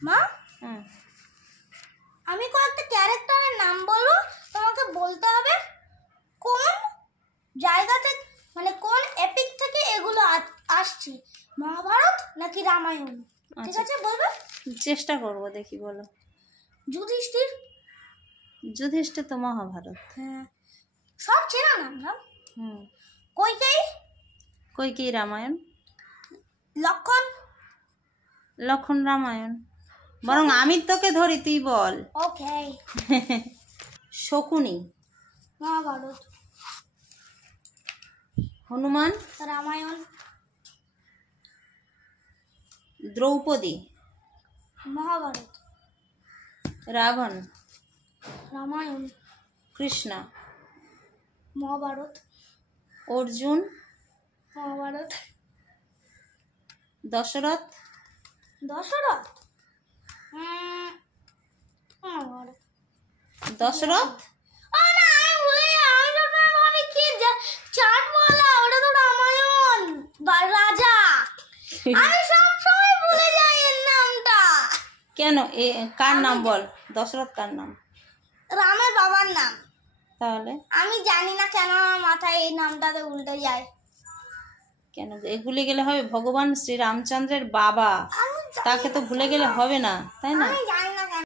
মা হুম, আমি কয়েকটা ক্যারেক্টারের নাম বলবো, তোমাকে বলতে হবে কোন জায়গা থেকে, মানে কোন এপিক থেকে এগুলো আসছে, মহাভারত নাকি রামায়ণ। ঠিক আচ্ছা। আছে, বলবে? চেষ্টা করব, দেখি বলো। যুধিষ্ঠির। যুধিষ্ঠির তো মহাভারত। হ্যাঁ, সব চেনা নাম না। হুম। কইকেয়ী। কইকেয়ী রামায়ণ। লক্ষণ। লক্ষণ রামায়ণ। বরং আমি তোকে ধরি, তুই বল। ওকে। শকুনি। মহাভারত। হনুমান। রামায়ণ। দ্রৌপদী। মহাভারত। রাবণ। রামায়ণ। কৃষ্ণ। মহাভারত। অর্জুন। মহাভারত। দশরথ। দশরথ। মহাভারত। দশরথ। ও না, আমি ভুলে যাই, আমি সবসময় ভাবি কি চাঁদমালা, ওটা তো রামায়ণ বা রাজা। আমি সবসময় ভুলে যাই এর নামটা। কেন? কার নাম বল? দশরথ কার নাম? রামের বাবার নাম। তাহলে আমি জানি না কেন আমার মাথায় এই নামটাতে উল্টে যায়। কেন ভুলে গেলে হবে? ভগবান শ্রী রামচন্দ্রের বাবা, তাকে তো ভুলে গেলে হবে না, তাই না? আমি জানি